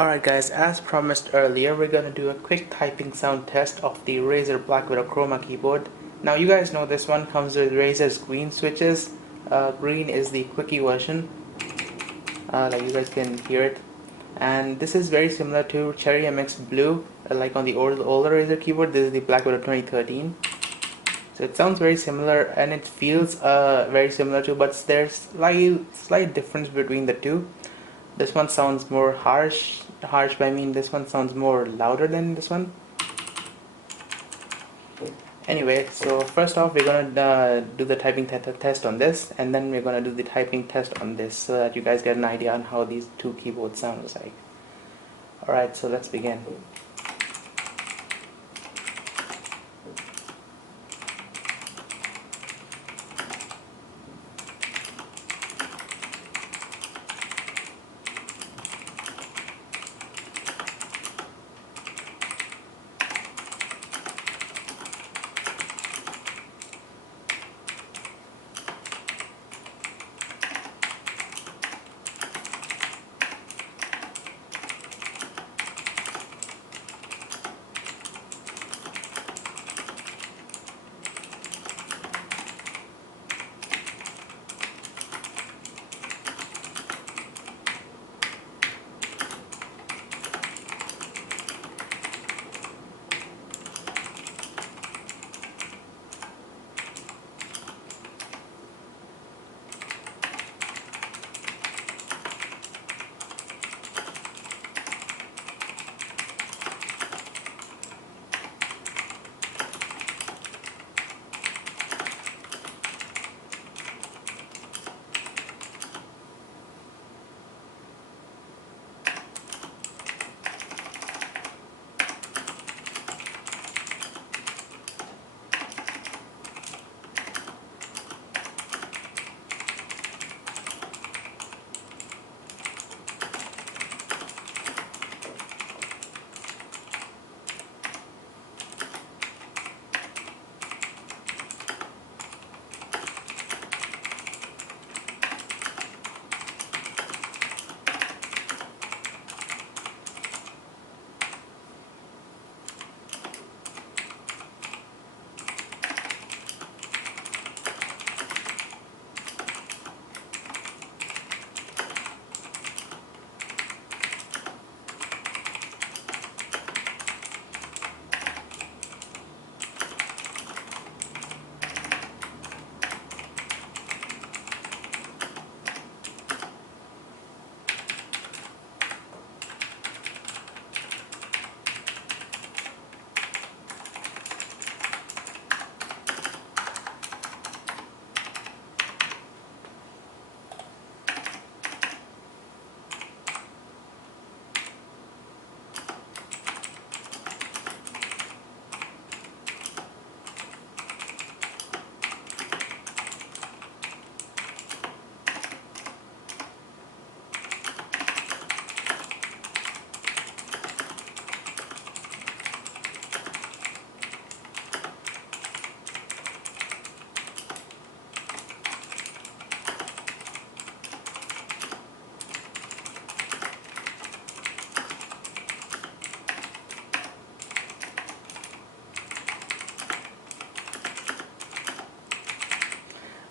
Alright guys, as promised earlier, we're gonna do a quick typing sound test of the Razer Black Widow Chroma keyboard. Now you guys know this one comes with Razer's green switches. Green is the quickie version, like you guys can hear it. And this is very similar to Cherry MX Blue, like on the older Razer keyboard. This is the Black Widow 2013. So it sounds very similar and it feels very similar too, but there's slight difference between the two. This one sounds more harsh, but I mean this one sounds more louder than this one. Anyway, so first off we're gonna do the typing test on this, and then we're gonna do the typing test on this, so that you guys get an idea on how these two keyboards sound like. Alright, so let's begin.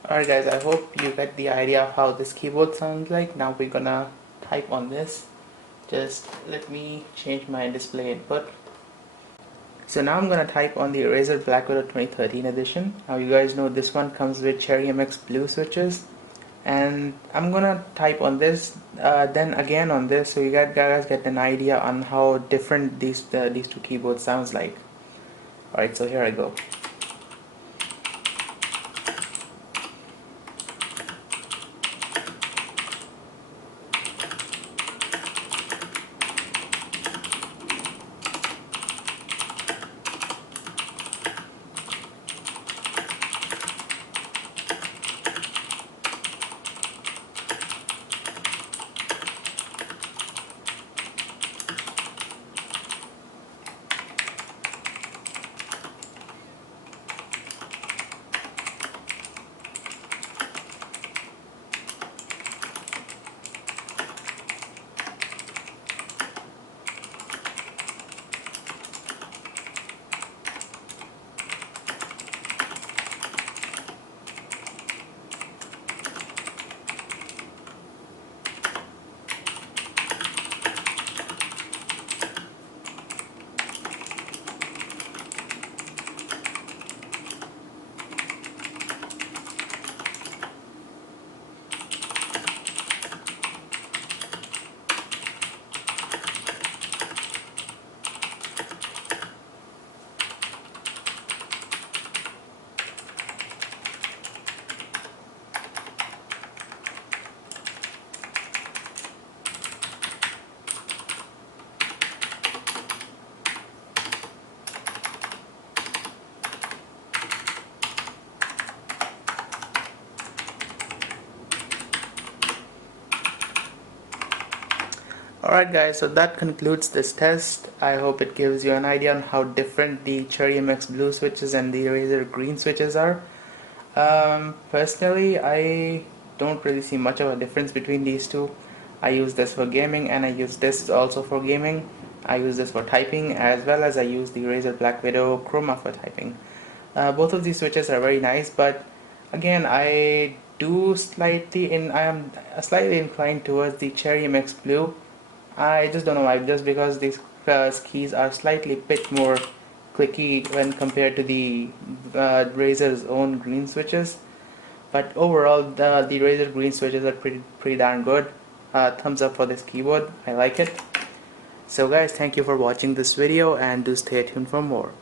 Alright guys, I hope you get the idea of how this keyboard sounds like. Now we're gonna type on this. Just let me change my display input. So now I'm gonna type on the Razer Black Widow 2013 edition. Now you guys know this one comes with Cherry MX Blue switches, and I'm gonna type on this, then again on this, so you guys get an idea on how different these two keyboards sounds like. Alright, so here I go. Alright guys, so that concludes this test. I hope it gives you an idea on how different the Cherry MX Blue switches and the Razer Green switches are. Personally, I don't really see much of a difference between these two. I use this for gaming and I use this also for gaming. I use this for typing as well as I use the Razer Black Widow Chroma for typing. Both of these switches are very nice, but again, I am slightly inclined towards the Cherry MX Blue. I just don't know why, just because these keys are slightly bit more clicky when compared to the Razer's own green switches. But overall, the Razer green switches are pretty darn good. Thumbs up for this keyboard. I like it. So guys, thank you for watching this video and do stay tuned for more.